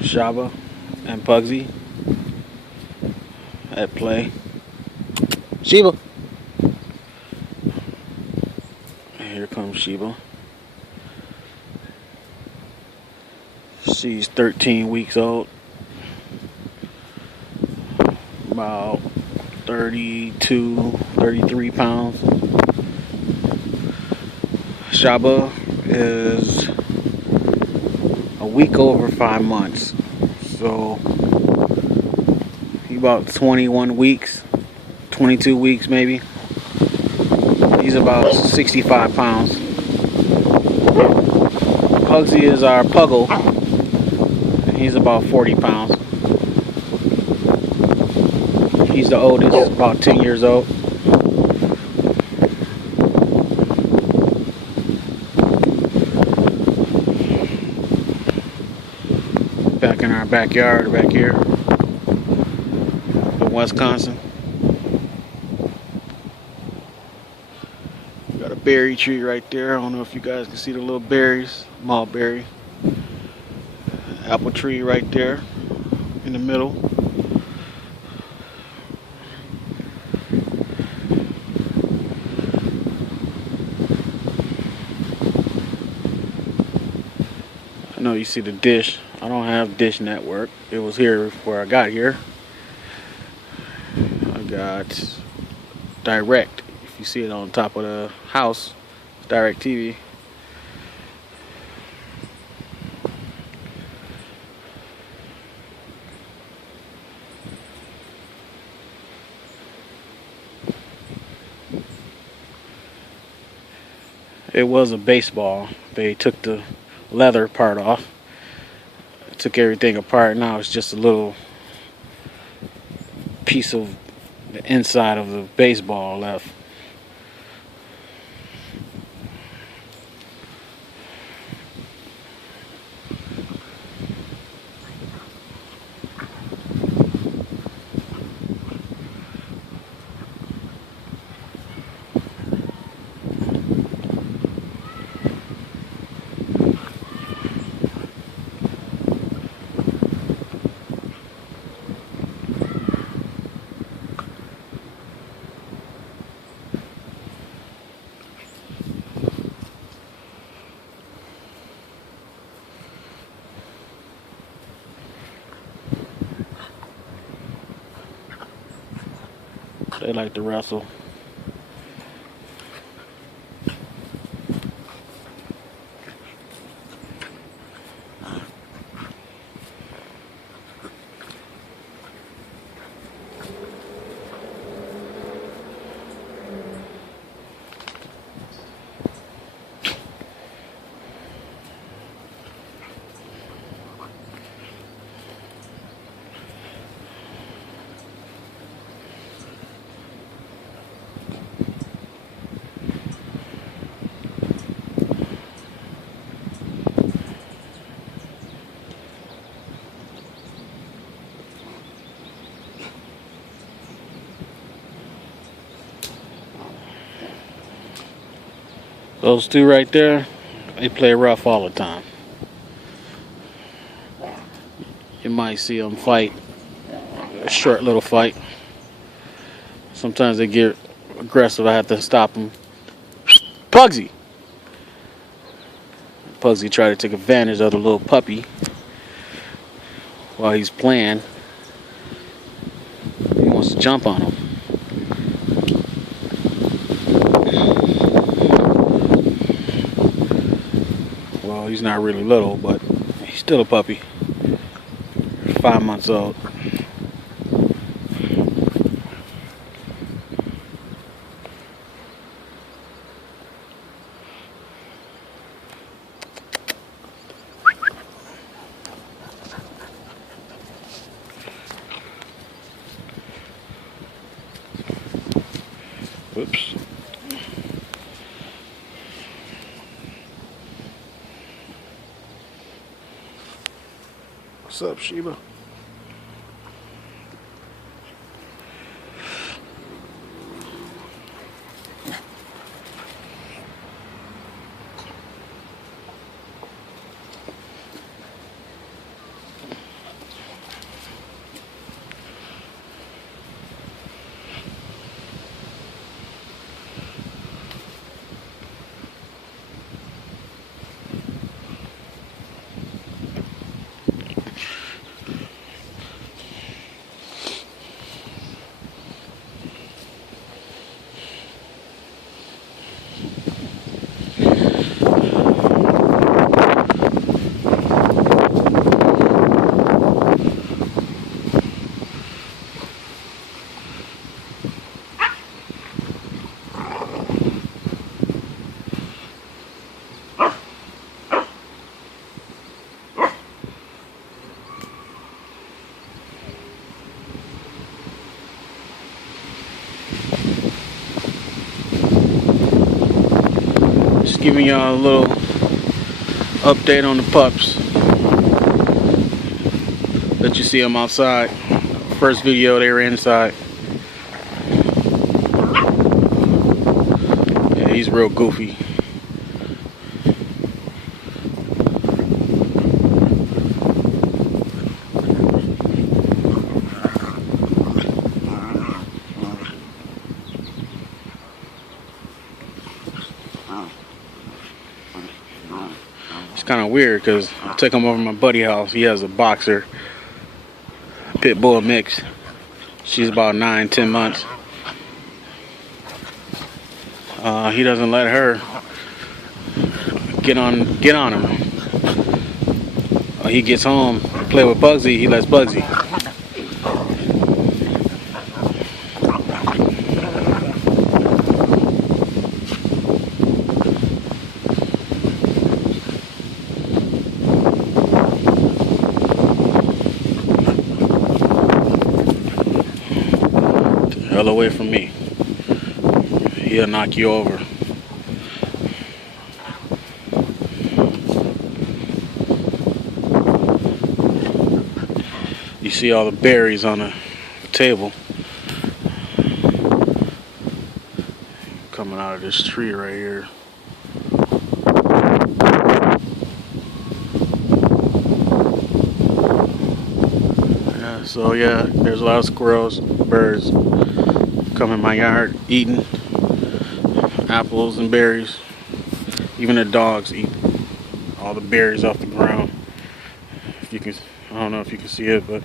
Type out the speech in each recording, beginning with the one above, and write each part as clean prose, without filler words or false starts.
Shabba and Pugsy at play. Sheba! Here comes Sheba. She's 13 weeks old. About 32, 33 pounds. Shabba is a week over 5 months. So he about 21 weeks, 22 weeks maybe. He's about 65 pounds. Pugsy is our puggle, and he's about 40 pounds. He's the oldest, about 10 years old. Back in our backyard back here in Wisconsin. Got a berry tree right there. I don't know if you guys can see the little berries, mulberry. Apple tree right there in the middle. I know you see the dish. I don't have Dish Network. It was here before I got here. I got Direct. If you see it on top of the house, it's Direct TV. It was a baseball. They took the leather part off. Took everything apart. Now it's just a little piece of the inside of the baseball left. They like to wrestle. Those two right there, they play rough all the time. You might see them fight, a short little fight. Sometimes they get aggressive. I have to stop them. Pugsy! Pugsy tried to take advantage of the little puppy while he's playing. He wants to jump on him. Well, he's not really little, but he's still a puppy. 5 months old. Whoops. What's up, Sheba? Just giving y'all a little update on the pups. Let you see them outside. First video they were inside. Yeah, he's real goofy. It's kind of weird because I took him over to my buddy's house. He has a boxer pit bull mix. She's about 9-10 months. He doesn't let her get on him. He gets home, play with Bugsy. He lets Bugsy. Hell away from me. He'll knock you over. You see all the berries on the table coming out of this tree right here. Yeah, so yeah, there's a lot of squirrels, birds come in my yard eating apples and berries. Even the dogs eat all the berries off the ground. If you can, I don't know if you can see it, but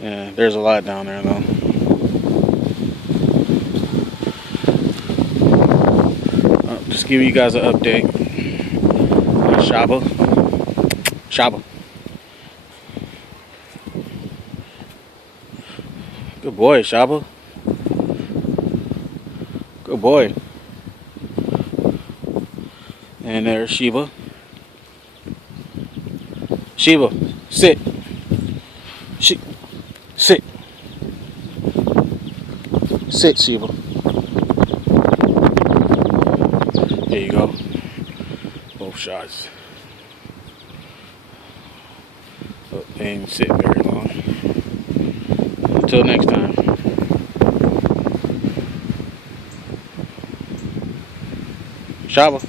yeah, there's a lot down there though. Just giving you guys an update on Shabba. Good boy, Shabba. Good boy. And there's Sheba. Sheba, sit. Sit. Sit, Sheba. There you go. Both shots. Oh, they didn't sit very long. Until next time. Shabba.